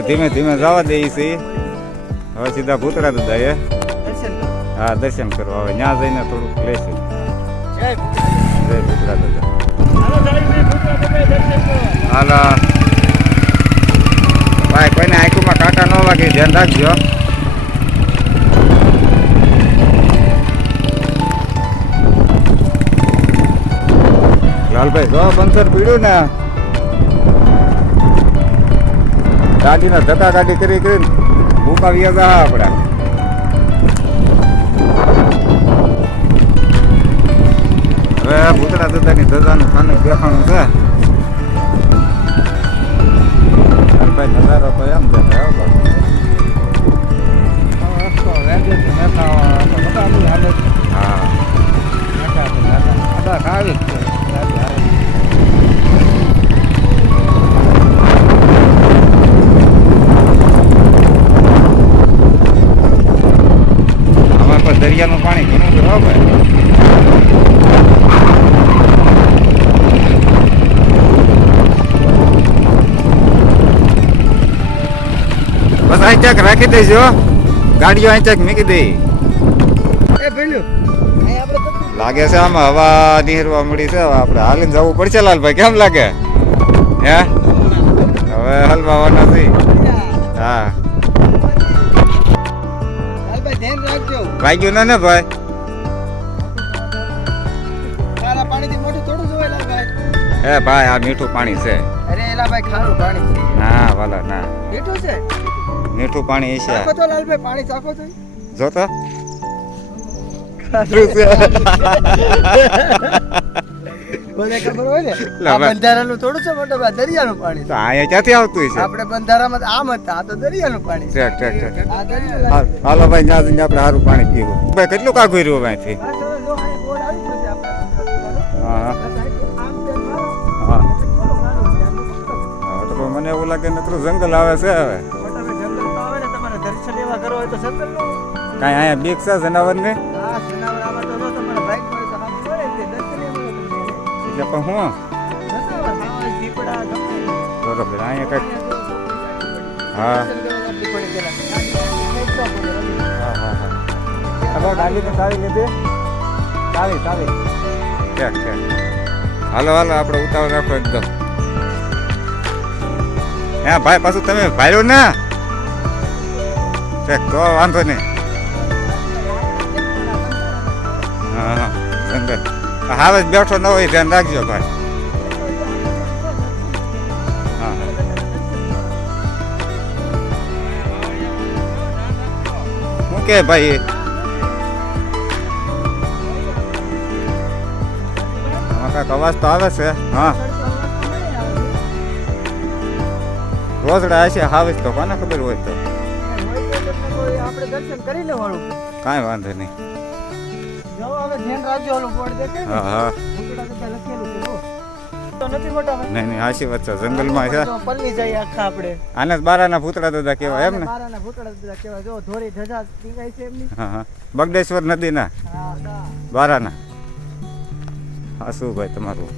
હવે ધીમે ધીમે જવા દઈએ છીએ. હવે સીધા ભૂતળા દાદા એ હા દર્શન કરવા. હવે ત્યાં જઈને થોડુંક લેશે. જય ભૂતળા દાદા. હાલો ભાઈ, કોઈને આંખોમાં કાંટા ન વાગે ધ્યાન રાખજો. લાલભાઈ જો પંચર પીડ્યું ને, ગાડીના ધક્કા ગાડી કરી કરીને ભૂકા વ્યાજા આપડા. હવે ભૂતળા દાદાની ધજાનું ખાનું દેખાણું છે. લાલભાઈ નજારો તો એમ દેખાય. દરિયાનું પાણી ઘણું છે ભાઈ. બસ અહીં ચાક રાખી દઈશું. ગાડીઓ અહીં ચાક મૂકી દઈ. લાગે છે આમાં હવા નીરવા મળી છે. આપણે હાલીને જવું પડશે લાલભાઈ, કેમ લાગે? હે હવે હલવાના નથી. હા વાગ્યું ને ભાઈ. હે ભાઈ આ મીઠું પાણી છે. અરે એલા ભાઈ ખારું પાણી છે. ના વાલા ના મીઠું છે. મીઠું પાણી છે. ચાખો તો લાલભાઈ, પાણી ચાખો તો. જો તો મને ખબર હોય ને આ બંધારાનું થોડું છે મોટો ભાઈ, દરિયાનું પાણી તો અહીંયા ક્યાંથી આવતું છે? આપણે બંધારામાં આમ હતા, આ તો દરિયાનું પાણી છે. ઠેક ઠેક ઠેક. આ દરિયા હાલો ભાઈ ત્યાં જઈને આપણે સારું પાણી પીવું. ભાઈ કેટલું કાગું રહ્યું અહીંથી? આ જો આ બોર્ડ આવી ગયો છે આપણે. હા આમ તેમ મારો. હા થોડું સારું છે. હા તો મને એવું લાગે નકરું જંગલ આવે છે. હવે મોટા ભાઈ જંગલ તો આવે ને, તમારે દર્શન એવા કરવા હોય તો જંગલ નો. કાંઈ અહીંયા બીક છે જનાવરની? હા જનાવર આવા તો જો તમારે બાઈક મળે તો આમ જોડે તે દર્શન એવા મળે તમને. એટલે પણ હું જનાવર સાવા દીપડા ગમે. બરોબર અહીંયા કંઈક હા હા હા હા. હવે ગાડીને ચાવી લીધી? ચાવી ચાવી. ઠેક ઠેક. હાલો હાલો આપણે ઉતાવળ રાખો એકદમ. હે ભાઈ પાછું તમે ભાડ્યો ને? ઠેક તો વાંધો નહીં. હા હા જંગલ હાવે જ બેઠો ન હોય ધ્યાન રાખજો ભાઈ. હા હા શું કે ભાઈ? આમાં કાંઈક અવાજ તો આવે છે. હા રોજડા હશે હાવે તો કોને ખબર હોય તો આપણે દર્શન કરી લેવાનું. કાંઈ વાંધો નહીં. જો હવે ધ્યાન રાખજો, ઓલું બોર્ડ દેખાય ને? હા હા ભૂતળા દાદા લખેલું છે જો. તો નથી મોટા ભાઈ? નહીં નહીં હાશી વાત છે. જંગલમાં છે. તો પલ્લી જાય આખા આપણે. આને જ બારાના ભૂતળા દાદા કહેવાય એમ ને? બારાના ભૂતળા દાદા કહેવાય. જો ધોરી ધજા ટીંગાય છે એમની. હા હા બગડેશ્વર નદીના હા હા. બારાના. હા શું ભાઈ તમારું?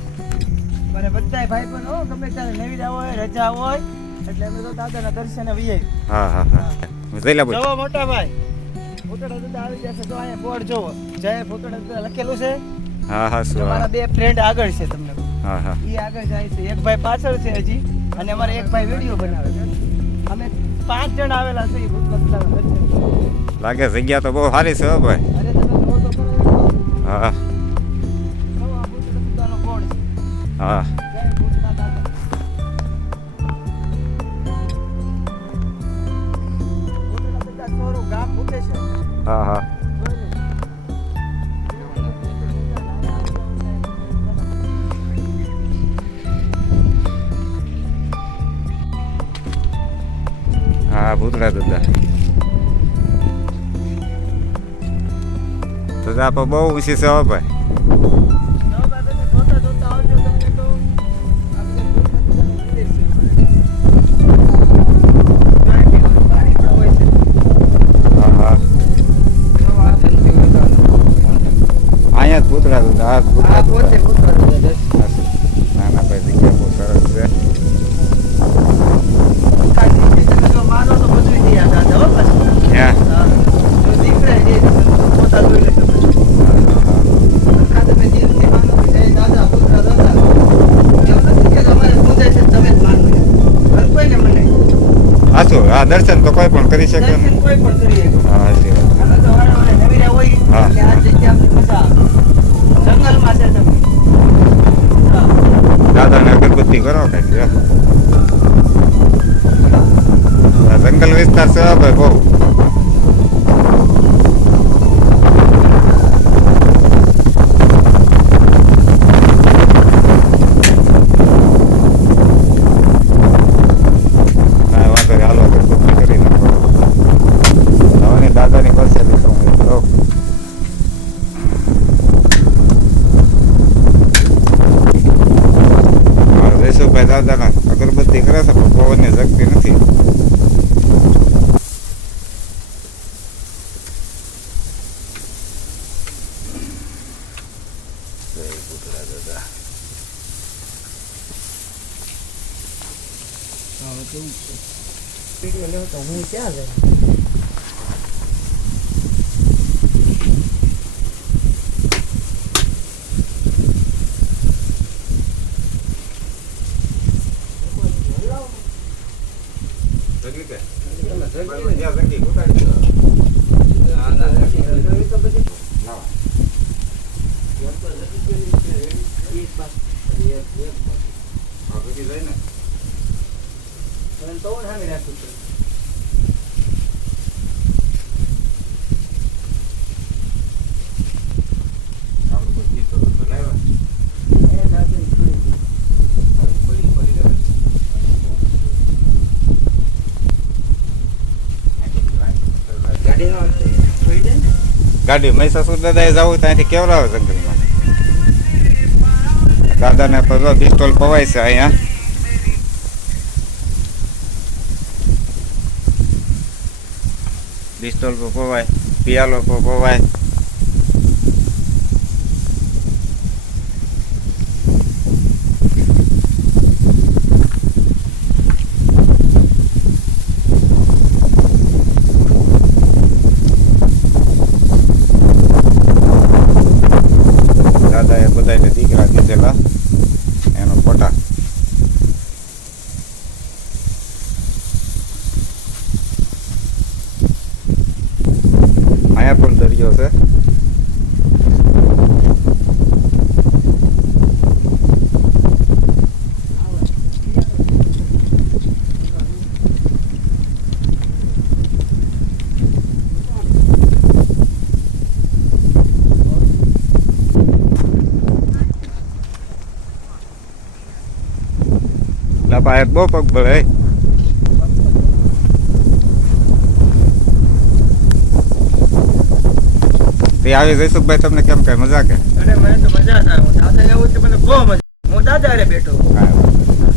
મને બધાય ભાઈ પણ હો, ગમે ત્યારે નવીરા હોય, રજા હોય એટલે અમે તો દાદાના દર્શને વહી આવી. હા હા હા જઈલા બોલ. જોવો મોટા ભાઈ, ભૂતળા દાદા આવી જશે. જો અહીંયા બોર્ડ જોવો, જય ભૂતળા દાદા લખેલું છે. હા હા શું મારા બે ફ્રેન્ડ આગળ છે તમને. હા હા ઈ આગળ જાય છે, એક ભાઈ પાછળ છે હજી, અને અમારે એક ભાઈ વિડીયો બનાવે છે. અમે 5 જણ આવેલા છે ભૂતળા દાદાના દર્શન. લાગે જગ્યા તો બહુ સારી છે હો ભાઈ. અરે તમે જોવો તો ખરો. હા જો આ ભૂતળા દાદાનો બોર્ડ છે. હા જય ભૂતળા દાદા. ભૂતળા દાદા થોડું ગામ મૂકે છે. હા હા હા ભૂતળા દાદા. દાદા પણ બહુ ઊંચી છે હો ભાઈ. હા હા અહીંયા જ ભૂતળા દાદા. હા ભૂતળા દાદા. ના ના ભાઈ જગ્યા બહુ સરસ છે. હા દર્શન તો કોઈ પણ કરી શકે ને દર્શન કોઈ પણ કરીએ હા સાચી વાત અમે તો વારે વારે નવીરા હોય હા. એટલે આ જગ્યા અમને મજા આવે જંગલમાં છે તમે દાદાને અગરબત્તી કરો કઈ જંગલ વિસ્તાર છે હા ભાઈ બહુ હા વાંધો નહીં, હાલો અગરબત્તી કરી નાખો હવે દાદાની પાસે તો હું લઉં. મારા જયસુખભાઈ દાદાના અગરબત્તી કરે છે પણ પવનની શક્તિ નથી જય ભૂતળા દાદા વિડીયો લેવો તો હું ક્યાં લઉં ગાડી મહિષાસુર દાદાએ જવું ત્યાંથી કેવડાવે જંગલમાં દાદાને પર પિસ્તોલ પવાય છે અહીંયા પિસ્તોલ પર પવાય પિયાલો પર પવાય દાદાએ બધાને દીકરા દીધેલા એનો ફોટા અહીંયા પણ દરિયો છે લાપા બહુ પગ બળે તે આવી જયસુખભાઈ તમને કેમ કઈ મજા કે અરે મને તો મજા આવે હું દાદા આવું એટલે મને બહુ મજા હું દાદા અરે બેઠો કાંઈ વાંધો નહીં.